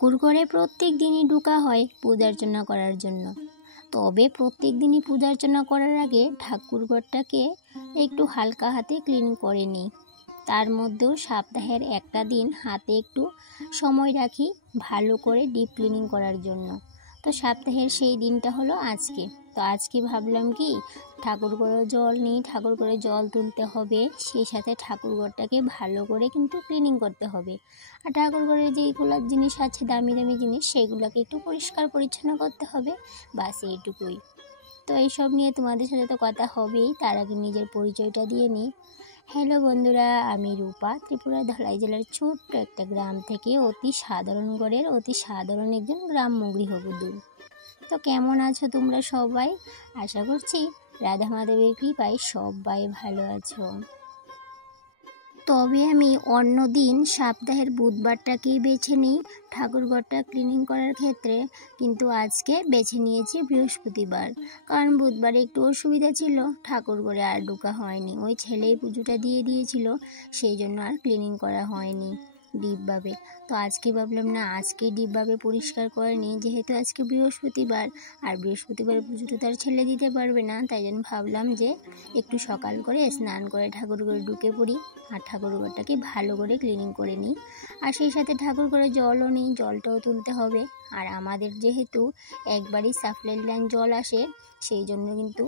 ঠাকুর ঘরে প্রত্যেক দিনই ঢোকা হয় পূজা অর্চনা করার জন্য। তবে প্রত্যেক দিনই পূজা অর্চনা করার আগে ঠাকুর ঘরটাকে একটু হালকা হাতে ক্লিন করে নিই। তার মধ্যেও সপ্তাহের একটা দিন হাতে একটু সময় রাখি ভালো করে ডিপ ক্লিনিং করার জন্য। তো সপ্তাহের সেই দিনটা হলো আজকে। তো আজকে ভাবলাম কি ঠাকুর ঘরে জল নিই, ঠাকুর ঘরে জল তুলতে হবে, সেই সাথে ঠাকুর ঘরটাকে ভালো করে কিন্তু ক্লিনিং করতে হবে। আর ঠাকুর ঘরের যেইগুলো জিনিস আছে দামি দামি জিনিস সেগুলোকে একটু পরিষ্কার পরিচ্ছন্ন করতে হবে, বাস এইটুকুই। তো এইসব নিয়ে তোমাদের সাথে তো কথা হবেই, তার আগে নিজের পরিচয়টা দিয়ে নিই। হ্যালো বন্ধুরা, আমি রূপা, ত্রিপুরা ধলাই জেলার ছোট্ট একটা গ্রাম থেকে অতি সাধারণ ঘরের অতি সাধারণ একজন গ্রাম্য গৃহবধূ। তো কেমন আছো তোমরা সবাই? আশা করছি রাধা মাধবের কৃপায় সবাই ভালো আছো। তবে আমি অন্য দিন সপ্তাহের বুধবারটাকেই বেছে নিই ঠাকুরঘরটা ক্লিনিং করার ক্ষেত্রে, কিন্তু আজকে বেছে নিয়েছি বৃহস্পতিবার। কারণ বুধবারে একটু অসুবিধা ছিল, ঠাকুরঘরে আর ঢোকা হয়নি। ওই ছেলেই পুজোটা দিয়ে দিয়েছিল, সেই জন্য আর ক্লিনিং করা হয়নি ডিপভাবে। তো আজকে ভাবলাম না আজকে ডিপভাবে পরিষ্কার করে নিই, যেহেতু আজকে বৃহস্পতিবার আর বৃহস্পতিবার পুজোটা তার ছেলে দিতে পারবে না, তাই জন্য ভাবলাম যে একটু সকাল করে স্নান করে ঠাকুরঘরে ঢুকে পড়ি আর ঠাকুরঘরটাকে ভালো করে ক্লিনিং করে নিই। আর সেই সাথে ঠাকুরঘরে জলও নিই, জলটাও তুলতে হবে। আর আমাদের যেহেতু একবারই সাপ্লাই লাইন জল আসে, সেই জন্য কিন্তু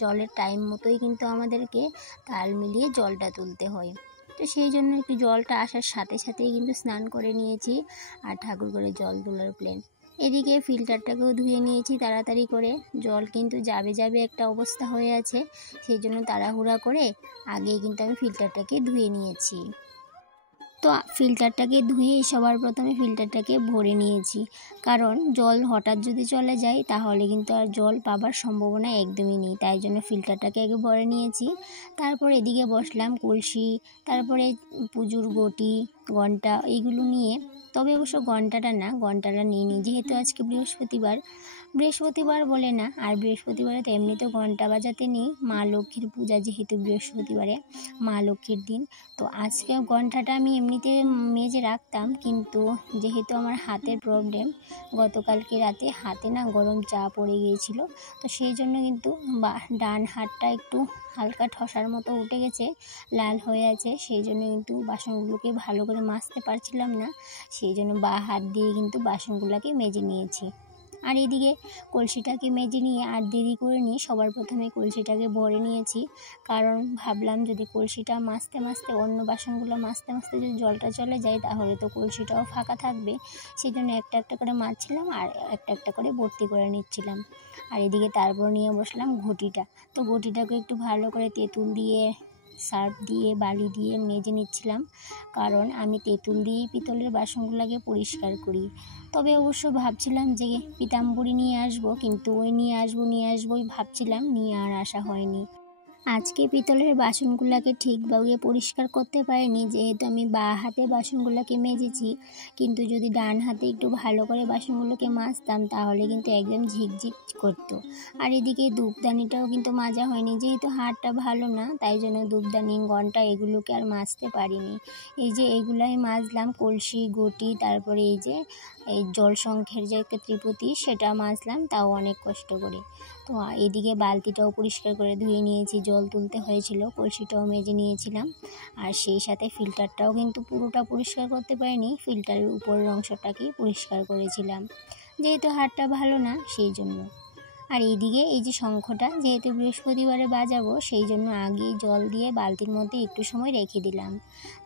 জলের টাইম মতোই কিন্তু আমাদেরকে তাল মিলিয়ে জলটা তুলতে হয়। তো সেই জন্য একটু জলটা আসার সাথে সাথেই কিন্তু স্নান করে নিয়েছি আর ঠাকুরঘরে জল তোলার প্ল্যান। এদিকে ফিল্টারটাকেও ধুয়ে নিয়েছি তাড়াতাড়ি করে, জল কিন্তু যাবে যাবে একটা অবস্থা হয়ে আছে, সেই জন্য তাড়াহুড়া করে আগেই কিন্তু আমি ফিল্টারটাকে ধুয়ে নিয়েছি। তো ফিল্টারটাকে ধুয়ে সবার প্রথমে ফিল্টারটাকে ভরে নিয়েছি, কারণ জল হঠাৎ যদি চলে যায় তাহলে কিন্তু আর জল পাবার সম্ভাবনা একদমই নেই, তাই জন্য ফিল্টারটাকে আগে ভরে নিয়েছি। তারপর এদিকে বসলাম কলসি, তারপরে পুজোর ঘটি, ঘণ্টা এইগুলো নিয়ে। তবে অবশ্য ঘণ্টাটা নিয়ে নিই, যেহেতু আজকে বৃহস্পতিবার বলে না, আর বৃহস্পতিবারে তো এমনিতেও ঘণ্টা বাজাতে নেই, মা লক্ষ্মীর পূজা যেহেতু বৃহস্পতিবারে, মা লক্ষ্মীর দিন। তো আজকে ঘণ্টাটা আমি এমনিতে মেজে রাখতাম, কিন্তু যেহেতু আমার হাতের প্রবলেম, গতকালকে রাতে হাতে গরম চা পড়ে গিয়েছিল, তো সেই জন্য কিন্তু ডান হাতটা একটু হালকা ঠসার মতো উঠে গেছে, লাল হয়ে আছে, সেই জন্য কিন্তু বাসনগুলোকে ভালো করে মাজতে পারছিলাম না, সেই জন্য হাত দিয়ে কিন্তু বাসনগুলোকে মেজে নিয়েছি। আর এদিকে কলসিটাকে মেজে নিয়ে আর দেরি করে নিয়ে সবার প্রথমে কলসিটাকে ভরে নিয়েছি, কারণ ভাবলাম যদি কলসিটা মাজতে মাজতে অন্য বাসনগুলো মাজতে মাজতে যদি জলটা চলে যায় তাহলে তো কলসিটাও ফাঁকা থাকবে, সেই জন্য একটা একটা করে মাজছিলাম আর একটা একটা করে ভর্তি করে নিচ্ছিলাম। আর এদিকে তারপর নিয়ে বসলাম ঘটিটা। তো ঘটিটাকে একটু ভালো করে তেঁতুল দিয়ে, সার্ফ দিয়ে, বালি দিয়ে মেজে নিচ্ছিলাম, কারণ আমি তেঁতুল দিয়েই পিতলের বাসনগুলোকে পরিষ্কার করি। তবে অবশ্য ভাবছিলাম যে পিতাম্বরী নিয়ে আসবো, কিন্তু ওই নিয়ে আসবোই ভাবছিলাম, নিয়ে আর আসা হয়নি। আজকে পিতলের বাসনগুলোকে ঠিকভাবে পরিষ্কার করতে পারিনি, যেহেতু আমি বাঁ হাতে বাসনগুলোকে মেজেছি, কিন্তু যদি ডান হাতে একটু ভালো করে বাসনগুলোকে মাজতাম তাহলে কিন্তু একদম ঝিকঝিক করতো। আর এদিকে ধূপদানিটাও কিন্তু মাজা হয়নি, যেহেতু হাতটা ভালো না, তাই জন্য ধূপদানি, ঘণ্টা এগুলোকে আর মাজতে পারিনি। এই যে এগুলাই মাজলাম, কলসি, ঘটি, তারপরে এই জলসংখ্যের যে একটা ত্রিপতি সেটা মাজলাম, তাও অনেক কষ্ট করে। তো এদিকে বালতিটাও পরিষ্কার করে ধুয়ে নিয়েছি, জল তুলতে হয়েছিল, কলসিটাও মেজে নিয়েছিলাম। আর সেই সাথে ফিল্টারটাও কিন্তু পুরোটা পরিষ্কার করতে পারিনি, ফিল্টারের উপরের অংশটাকেই পরিষ্কার করেছিলাম, যেহেতু হাতটা ভালো না সেই জন্য। আর এইদিকে এই যে শঙ্খটা যেহেতু বৃহস্পতিবারে বাজাবো, সেই জন্য আগেই জল দিয়ে বালতির মধ্যে একটু সময় রেখে দিলাম,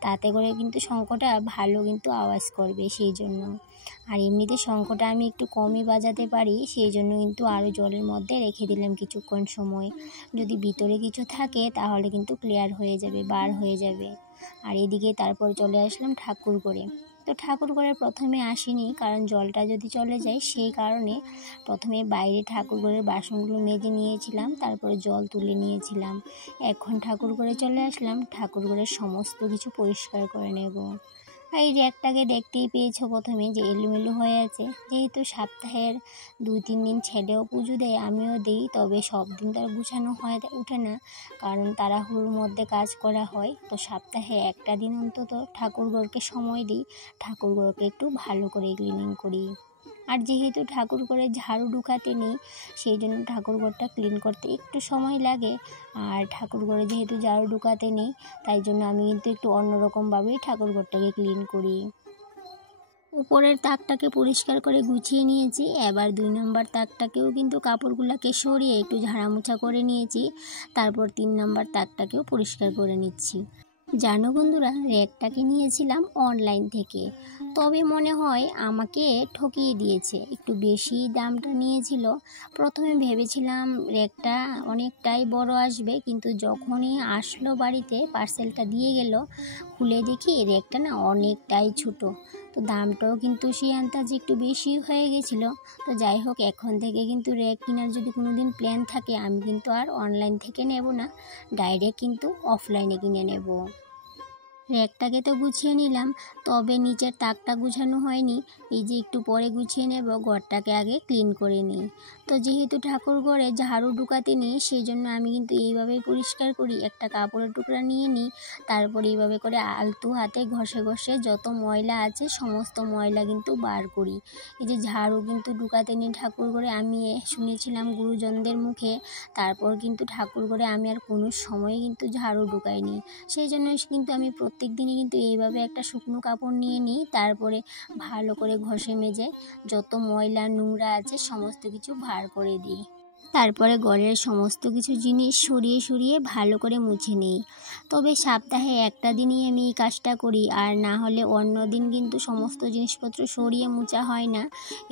তাতে করে কিন্তু শঙ্খটা ভালো কিন্তু আওয়াজ করবে, সেই জন্য। আর এমনিতে শঙ্খটা আমি একটু কমই বাজাতে পারি, সেই জন্য কিন্তু আরও জলের মধ্যে রেখে দিলাম কিছুক্ষণ সময়, যদি ভিতরে কিছু থাকে তাহলে কিন্তু ক্লিয়ার হয়ে যাবে, বার হয়ে যাবে। আর এদিকে তারপর চলে আসলাম ঠাকুর ঘরে। তো ঠাকুর ঘরে প্রথমে আসিনি, কারণ জলটা যদি চলে যায়, সেই কারণে প্রথমে বাইরে ঠাকুর ঘরের বাসনগুলো মেজে নিয়েছিলাম, তারপরে জল তুলে নিয়েছিলাম। এখন ঠাকুর ঘরে চলে আসলাম, ঠাকুর ঘরের সমস্ত কিছু পরিষ্কার করে নেব। এই র্যাকটাকে দেখতেই পেয়েছো প্রথমে যে এলোমেলো হয়ে আছে। যেহেতু সপ্তাহের 2-3 দিন ছেলেও পুজো দেয়, আমিও দিই, তবে সব দিন তো আর গুছানো ওঠে না, কারণ তাড়াহুড়োর মধ্যে কাজ করা হয়। তো সপ্তাহে একটা দিন অন্তত ঠাকুরঘরকে সময় দিই, ঠাকুরঘরকে একটু ভালো করে ক্লিনিং করি। আর যেহেতু ঠাকুরঘরে ঝাড়ু ঢুকাতে নেই, সেই জন্য ঠাকুরঘরটা ক্লিন করতে একটু সময় লাগে। আর ঠাকুরঘরে যেহেতু ঝাড়ু ঢুকাতে নেই, তাই জন্য আমি কিন্তু একটু অন্যরকমভাবেই ঠাকুরঘরটাকে ক্লিন করি। উপরের তাকটাকে পরিষ্কার করে গুছিয়ে নিয়েছি, এবার 2 নম্বর তাকটাকেও কিন্তু কাপড়গুলোকে সরিয়ে একটু ঝাড়ামোছা করে নিয়েছি। তারপর 3 নম্বর তাকটাকেও পরিষ্কার করে নিচ্ছি। জানো বন্ধুরা, র্যাকটাকে নিয়েছিলাম অনলাইন থেকে, তবে মনে হয় আমাকে ঠকিয়ে দিয়েছে, একটু বেশি দামটা নিয়েছিল। প্রথমে ভেবেছিলাম র্যাকটা অনেকটাই বড় আসবে, কিন্তু যখনই আসলো বাড়িতে পার্সেলটা দিয়ে গেল, খুলে দেখি র্যাকটা না অনেকটাই ছোটো। তো দামটাও কিন্তু সেই আন্দাজে একটু বেশি হয়ে গেছিলো। তো যাই হোক, এখন থেকে কিন্তু র্যাক কেনার যদি কোনো দিন প্ল্যান থাকে, আমি কিন্তু আর অনলাইন থেকে নেব না, ডাইরেক্ট কিন্তু অফলাইনে কিনে নেব। র্যাকটাকে তো গুছিয়ে নিলাম, তবে নিচের তাকটা গুছানো হয়নি। এই যে একটু পরে গুছিয়ে নেব, ঘরটাকে আগে ক্লিন করে নিই। তো যেহেতু ঠাকুর ঘরে ঝাড়ু ঢুকাতে নেই, সেই জন্য আমি কিন্তু এইভাবেই পরিষ্কার করি। একটা কাপড়ের টুকরা নিয়ে নিই, তারপর এইভাবে করে আলতু হাতে ঘষে ঘষে যত ময়লা আছে সমস্ত ময়লা কিন্তু বার করি। এই যে ঝাড়ু কিন্তু ঢুকাতে নেই ঠাকুর ঘরে, আমি শুনেছিলাম গুরুজনদের মুখে, তারপর কিন্তু ঠাকুর ঘরে আমি আর কোনো সময় কিন্তু ঝাড়ু ঢুকাইনি। সেই জন্য কিন্তু আমি প্রত্যেক দিনই কিন্তু এইভাবে একটা শুকনো কাপড় নিয়ে নিই, তারপরে ভালো করে ঘষে মেজে যত ময়লা নোংরা আছে সমস্ত কিছু ভার করে দিই। তারপরে ঘরের সমস্ত কিছু জিনিস সরিয়ে সরিয়ে ভালো করে মুছে নিই। তবে সপ্তাহে একটা দিনই আমি এই কাজটা করি, আর না হলে অন্য দিন কিন্তু সমস্ত জিনিসপত্র সরিয়ে মোছা হয় না।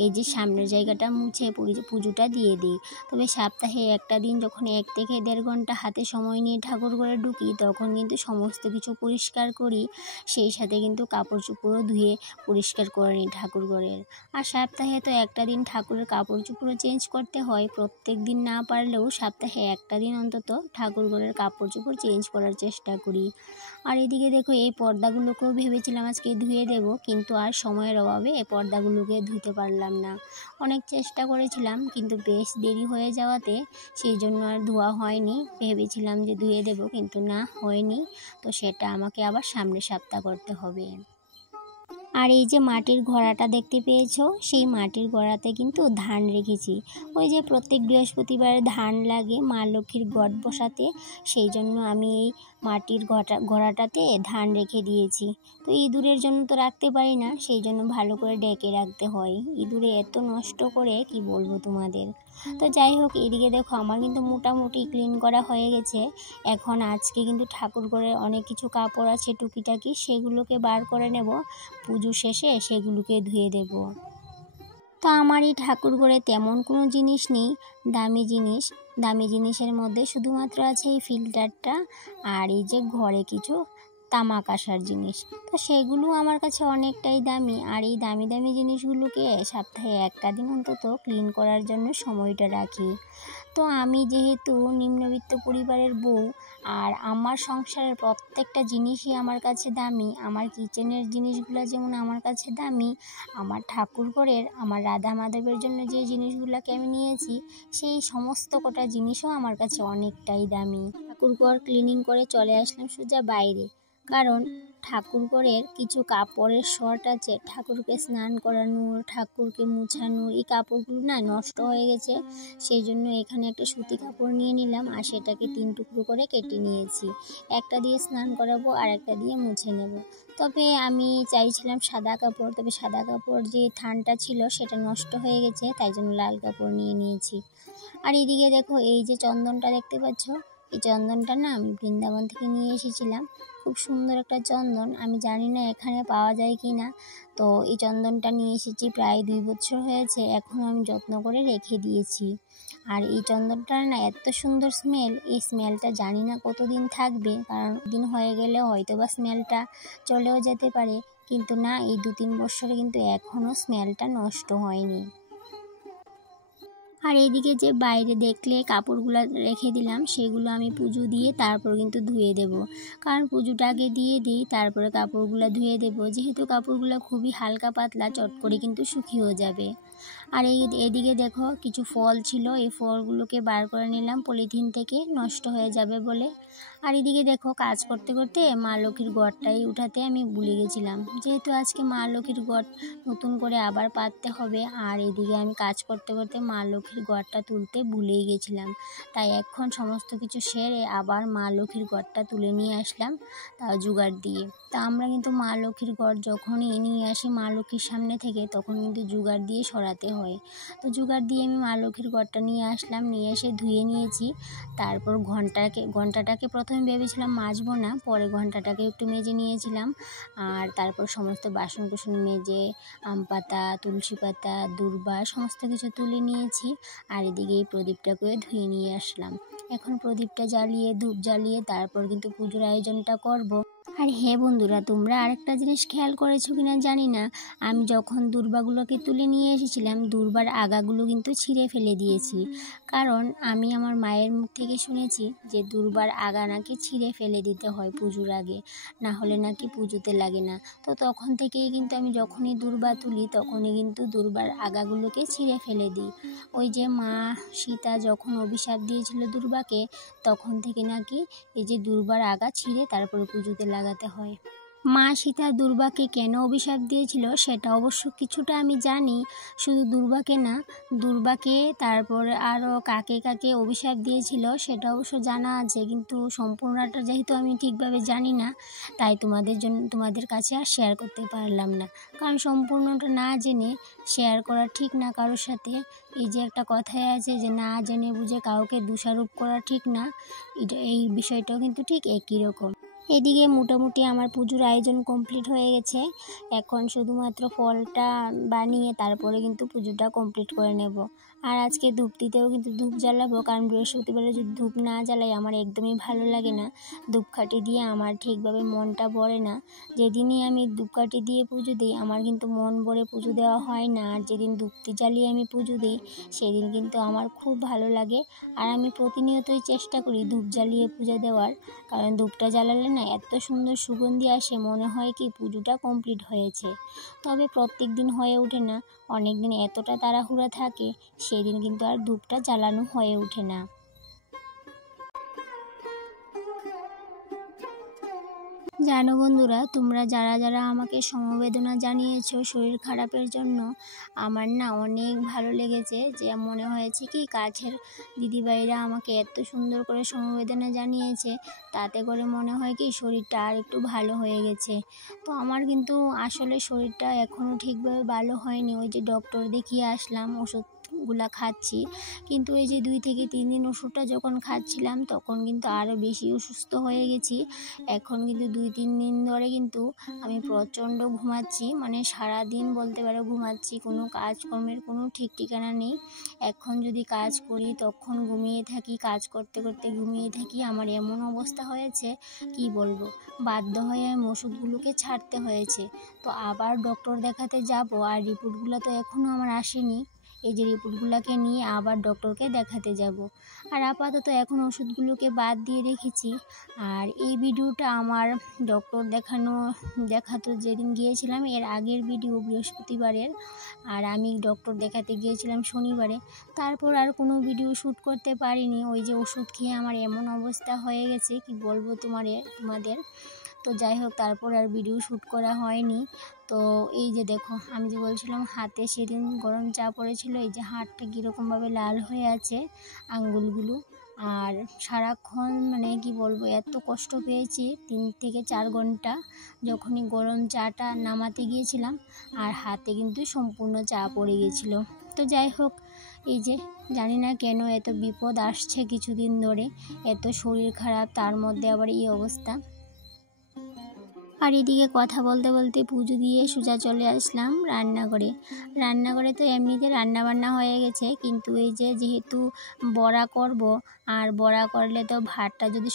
এই যে সামনের জায়গাটা মুছে পুজোটা দিয়ে দিই। তবে সপ্তাহে একটা দিন যখন 1 থেকে 1.5 ঘন্টা হাতে সময় নিয়ে ঠাকুর ঘরে ঢুকি, তখন কিন্তু সমস্ত কিছু পরিষ্কার করি, সেই সাথে কিন্তু কাপড় চোপড়ও ধুয়ে পরিষ্কার করে নিই ঠাকুর ঘরের। আর সপ্তাহে তো একটা দিন ঠাকুরের কাপড় চোপড়ও চেঞ্জ করতে হয়, প্রত্যেক দিন না পারলেও সপ্তাহে একটা দিন অন্তত ঠাকুর ঘরের কাপড় চোপড় চেঞ্জ করার চেষ্টা করি। আর এদিকে দেখো, এই পর্দাগুলোকেও ভেবেছিলাম আজকে ধুয়ে দেব, কিন্তু আর সময়ের অভাবে এই পর্দাগুলোকে ধুতে পারলাম না। অনেক চেষ্টা করেছিলাম, কিন্তু বেশ দেরি হয়ে যাওয়াতে সেই জন্য আর ধোয়া হয়নি। ভেবেছিলাম যে ধুয়ে দেব, কিন্তু না, হয়নি। তো সেটা আমাকে আবার সামনের সপ্তাহ করতে হবে। আর এই যে মাটির ঘড়াটা দেখতে পেয়েছো, সেই মাটির ঘড়াতে কিন্তু ধান রেখেছি। ওই যে প্রত্যেক বৃহস্পতিবার ধান লাগে মা লক্ষ্মীর ঘট বসাতে, সেই জন্য আমি এই মাটির ঘড়াটাতে ধান রেখে দিয়েছি। তো ইঁদুরের জন্য তো রাখতে পারি না, সেই জন্য ভালো করে ডেকে রাখতে হয়। ইঁদুরে এত নষ্ট করে কি বলবো তোমাদের। তো যাই হোক, এদিকে দেখো আমার কিন্তু মোটামুটি ক্লিন করা হয়ে গেছে। এখন আজকে কিন্তু ঠাকুর ঘরে অনেক কিছু কাপড় আছে টুকিটাকি, সেগুলোকে বার করে নেব, পুজো শেষে সেগুলোকে ধুয়ে দেব। তো আমার এই ঠাকুর ঘরে তেমন কোনো জিনিস নেই দামি জিনিসের মধ্যে শুধুমাত্র আছে এই ফিল্টারটা, আর এই যে ঘরে কিছু তামাক আসার জিনিস। তো সেগুলো আমার কাছে অনেকটাই দামি, আর এই দামি দামি জিনিসগুলোকে সপ্তাহে একটা দিন অন্তত ক্লিন করার জন্য সময়টা রাখি। তো আমি যেহেতু নিম্নবিত্ত পরিবারের বউ, আর আমার সংসারের প্রত্যেকটা জিনিসই আমার কাছে দামি। আমার কিচেনের জিনিসগুলো যেমন আমার কাছে দামি, আমার ঠাকুর ঘরের, আমার রাধা মাধবের জন্য যে জিনিসগুলোকে আমি নিয়েছি, সেই সমস্ত কটা জিনিসও আমার কাছে অনেকটাই দামি। ঠাকুর ঘর ক্লিনিং করে চলে আসলাম সোজা বাইরে, কারণ ঠাকুর ঘরের কিছু কাপড়ের শর্ট আছে, ঠাকুরকে স্নান করানোর, ঠাকুরকে মুছানোর, এই কাপড়গুলো না নষ্ট হয়ে গেছে। সেই জন্য এখানে একটা সুতি কাপড় নিয়ে নিলাম, আর সেটাকে 3 টুকরো করে কেটে নিয়েছি। একটা দিয়ে স্নান করাবো আর একটা দিয়ে মুছে নেব। তবে আমি চাইছিলাম সাদা কাপড়, তবে সাদা কাপড় যে থানটা ছিল সেটা নষ্ট হয়ে গেছে, তাই জন্য লাল কাপড় নিয়ে নিয়েছি। আর এদিকে দেখো, এই যে চন্দনটা দেখতে পাচ্ছ, এই চন্দনটা না আমি বৃন্দাবন থেকে নিয়ে এসেছিলাম। খুব সুন্দর একটা চন্দন, আমি জানি না এখানে পাওয়া যায় কি না। তো এই চন্দনটা নিয়ে এসেছি, প্রায় 2 বছর হয়েছে, এখনও আমি যত্ন করে রেখে দিয়েছি। আর এই চন্দনটার না এত সুন্দর স্মেল, এই স্মেলটা জানি না কতদিন থাকবে, কারণ দিন হয়ে গেলে হয়তো বা স্মেলটা চলেও যেতে পারে, কিন্তু না, এই 2-3 বছরে কিন্তু এখনও স্মেলটা নষ্ট হয়নি। আর এইদিকে যে বাইরে দেখলে কাপড়গুলো রেখে দিলাম, সেগুলো আমি পুজো দিয়ে তারপর কিন্তু ধুয়ে দেব। কারণ পুজোটা আগে দিয়ে দিই, তারপরে কাপড়গুলো ধুয়ে দেব, যেহেতু কাপড়গুলো খুবই হালকা পাতলা, চট করে কিন্তু শুকিয়েও যাবে। আর এদিকে দেখো কিছু ফল ছিল, এই ফলগুলোকে বার করে নিলাম পলিথিন থেকে, নষ্ট হয়ে যাবে বলে। আর এদিকে দেখো কাজ করতে করতে মা লক্ষ্মীর গড়টাই উঠাতে আমি ভুলে গেছিলাম, যেহেতু আজকে মা লক্ষ্মীর গড় নতুন করে আবার পাততে হবে। আর এদিকে আমি কাজ করতে করতে মা লক্ষ্মীর গড়টা তুলতে ভুলেই গেছিলাম, তাই এখন সমস্ত কিছু সেরে আবার মা লক্ষ্মীর গড়টা তুলে নিয়ে আসলাম, তাও জোগাড় দিয়ে। তা আমরা কিন্তু মা লক্ষ্মীর গড় যখনই নিয়ে আসি মা লক্ষ্মীর সামনে থেকে, তখন কিন্তু জোগাড় দিয়ে সরাতে হয়। তো জোগাড় দিয়ে আমি মা লক্ষ্মীর গড়টা নিয়ে আসলাম, নিয়ে এসে ধুয়ে নিয়েছি। তারপর ঘন্টাটাকে প্রথমে ভেবেছিলাম মাজবো না, পরে ঘন্টাটাকে একটু মেজে নিয়েছিলাম। আর তারপর সমস্ত বাসন কুসন মেজে আম পাতা, তুলসী পাতা, দূর্বা সমস্ত কিছু তুলে নিয়েছি। আর এদিকে এই প্রদীপটাকে ধুয়ে নিয়ে আসলাম। এখন প্রদীপটা জ্বালিয়ে ধূপ জ্বালিয়ে তারপর কিন্তু পুজোর আয়োজনটা করব। আর হ্যাঁ বন্ধুরা, তোমরা আরেকটা জিনিস খেয়াল করেছো কিনা জানি না, আমি যখন দূর্বাগুলোকে তুলে নিয়ে এসেছিলাম, দূর্বার আগাগুলো কিন্তু ছিঁড়ে ফেলে দিয়েছি। কারণ আমি আমার মায়ের মুখ থেকে শুনেছি যে দূর্বার আগা নাকি ছিঁড়ে ফেলে দিতে হয় পুজোর আগে, না হলে নাকি পুজোতে লাগে না। তো তখন থেকেই কিন্তু আমি যখনই দূর্বা তুলি তখনই কিন্তু দূর্বার আগাগুলোকে ছিঁড়ে ফেলে দিই। ওই যে মা সীতা যখন অভিশাপ দিয়েছিল দূর্বাকে, তখন থেকে নাকি এই যে দূর্বার আগা ছিঁড়ে তারপরে পুজোতে লাগাতে হয়। মা সীতা দুর্বাকে কেন অভিশাপ দিয়েছিল সেটা অবশ্য কিছুটা আমি জানি, শুধু দুর্বাকে না, দুর্বাকে তারপর আরও কাকে কাকে অভিশাপ দিয়েছিল সেটা অবশ্য জানা আছে, কিন্তু সম্পূর্ণটা যেহেতু আমি ঠিকভাবে জানি না, তাই তোমাদের কাছে আর শেয়ার করতে পারলাম না। কারণ সম্পূর্ণটা না জেনে শেয়ার করা ঠিক না কারোর সাথে। এই যে একটা কথাই আছে যে না জেনে বুঝে কাউকে দোষারোপ করা ঠিক না, এই বিষয়টাও কিন্তু ঠিক একই রকম। এদিকে মোটামুটি আমার পুজোর আয়োজন কমপ্লিট হয়ে গেছে, এখন শুধুমাত্র ফলটা বানিয়ে তারপরে কিন্তু পুজোটা কমপ্লিট করে নেব। আর আজকে ধূপটিতেও কিন্তু ধূপ জ্বালাবো, কারণ বৃহস্পতিবারে যদি ধূপ না জ্বালাই আমার একদমই ভালো লাগে না, ধূপকাঠি দিয়ে আমার ঠিকভাবে মনটা ভরে না। যেদিনই আমি ধূপকাঠি দিয়ে পুজো দিই আমার কিন্তু মন ভরে পুজো দেওয়া হয় না, আর যেদিন ধূপটি জ্বালিয়ে আমি পুজো দিই সেদিন কিন্তু আমার খুব ভালো লাগে। আর আমি প্রতিনিয়তই চেষ্টা করি ধূপ জ্বালিয়ে পুজো দেওয়ার, কারণ ধূপটা জ্বালালে না এত সুন্দর সুগন্ধি আসে, মনে হয় কি পুজোটা কমপ্লিট হয়েছে। তবে প্রত্যেক দিন হয়ে ওঠে না, অনেক দিন এতটা তাড়াহুড়া থাকে সেদিন কিন্তু আর ধূপটা জ্বালানো হয়ে ওঠে না। জানো বন্ধুরা, তোমরা যারা যারা আমাকে সমবেদনা জানিয়েছো শরীর খারাপের জন্য, আমার না অনেক ভালো লেগেছে। যে মনে হয়েছে কি কাছের দিদিভাইরা আমাকে এত সুন্দর করে সমবেদনা জানিয়েছে, তাতে করে মনে হয় কি শরীরটা আর একটু ভালো হয়ে গেছে। তো আমার কিন্তু আসলে শরীরটা এখনও ঠিকভাবে ভালো হয়নি, ওই যে ডক্টর দেখিয়ে আসলাম, ওষুধগুলা খাচ্ছি, কিন্তু এই যে 2 থেকে 3 দিন ওষুধটা যখন খাচ্ছিলাম তখন কিন্তু আরও বেশি অসুস্থ হয়ে গেছি। এখন কিন্তু 2-3 দিন ধরে কিন্তু আমি প্রচণ্ড ঘুমাচ্ছি, মানে সারাদিন বলতে পারো ঘুমাচ্ছি, কোনো কাজকর্মের কোনো ঠিক ঠিকানা নেই। এখন যদি কাজ করি তখন ঘুমিয়ে থাকি, কাজ করতে করতে ঘুমিয়ে থাকি, আমার এমন অবস্থা হয়েছে কি বলবো। বাধ্য হয়ে আমি ওষুধগুলোকে ছাড়তে হয়েছে। তো আবার ডক্টর দেখাতে যাব, আর রিপোর্টগুলো তো এখনও আমার আসেনি, এই যে রিপোর্টগুলোকে নিয়ে আবার ডক্টরকে দেখাতে যাব। আর আপাতত এখন ওষুধগুলোকে বাদ দিয়ে রেখেছি। আর এই ভিডিওটা আমার ডক্টর দেখাতে যেদিন গিয়েছিলাম এর আগের ভিডিও, বৃহস্পতিবারের। আর আমি ডক্টর দেখাতে গিয়েছিলাম শনিবারে, তারপর আর কোনো ভিডিও শ্যুট করতে পারিনি। ওই যে ওষুধ খেয়ে আমার এমন অবস্থা হয়ে গেছে কি বলবো তোমাদের। তো যাই হোক, তারপর আর ভিডিও শ্যুট করা হয়নি। তো এই যে দেখো, আমি যে বলছিলাম হাতে সেদিন গরম চা পড়েছিল, এই যে হাতটা কীরকমভাবে লাল হয়ে আছে আঙ্গুলগুলো। আর সারাক্ষণ মানে কি বলবো, এত কষ্ট পেয়েছি 3 থেকে 4 ঘন্টা যখনই গরম চাটা নামাতে গিয়েছিলাম, আর হাতে কিন্তু সম্পূর্ণ চা পড়ে গেছিলো। তো যাই হোক, এই যে জানি না কেন এত বিপদ আসছে কিছুদিন ধরে, এত শরীর খারাপ, তার মধ্যে আবার এই অবস্থা। আর এদিকে কথা বলতে বলতে পুজো দিয়ে সোজা চলে আসলাম রান্নাঘরে তো এমনিতে রান্নাবান্না হয়ে গেছে, কিন্তু এই যেহেতু বড়া করব, আর বড়া করলে তো ভাতটা যদি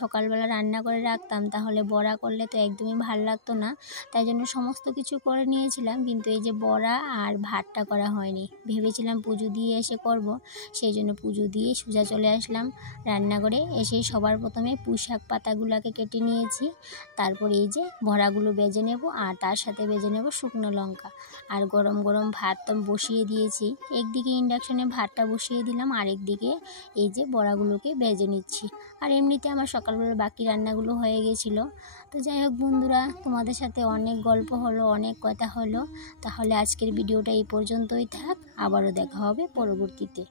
সকালবেলা রান্না করে রাখতাম তাহলে বড়া করলে তো একদমই ভাল লাগতো না। তাই জন্য সমস্ত কিছু করে নিয়েছিলাম, কিন্তু এই যে বড়া আর ভাতটা করা হয়নি। ভেবেছিলাম পুজো দিয়ে এসে করব, সেই জন্য পুজো দিয়ে সোজা চলে আসলাম রান্নাঘরে। এসে সবার প্রথমে পুঁই শাক পাতাগুলোকে কেটে নিয়েছি, তারপরে এই যে বড়াগুলো বেজে নেব, আর তার সাথে বেজে নেব শুকনো লঙ্কা। আর গরম গরম ভাত তো বসিয়ে দিয়েছি, একদিকে ইন্ডাকশনে ভাতটা বসিয়ে দিলাম, আর একদিকে এই যে বড়াগুলোকে বেজে নিচ্ছি। আর এমনিতে আমার সকালবেলা বাকি রান্নাগুলো হয়ে গেছিলো। তো যাই হোক বন্ধুরা, তোমাদের সাথে অনেক গল্প হলো, অনেক কথা হলো। তাহলে আজকের ভিডিওটা এই পর্যন্তই থাক, আবারও দেখা হবে পরবর্তীতে।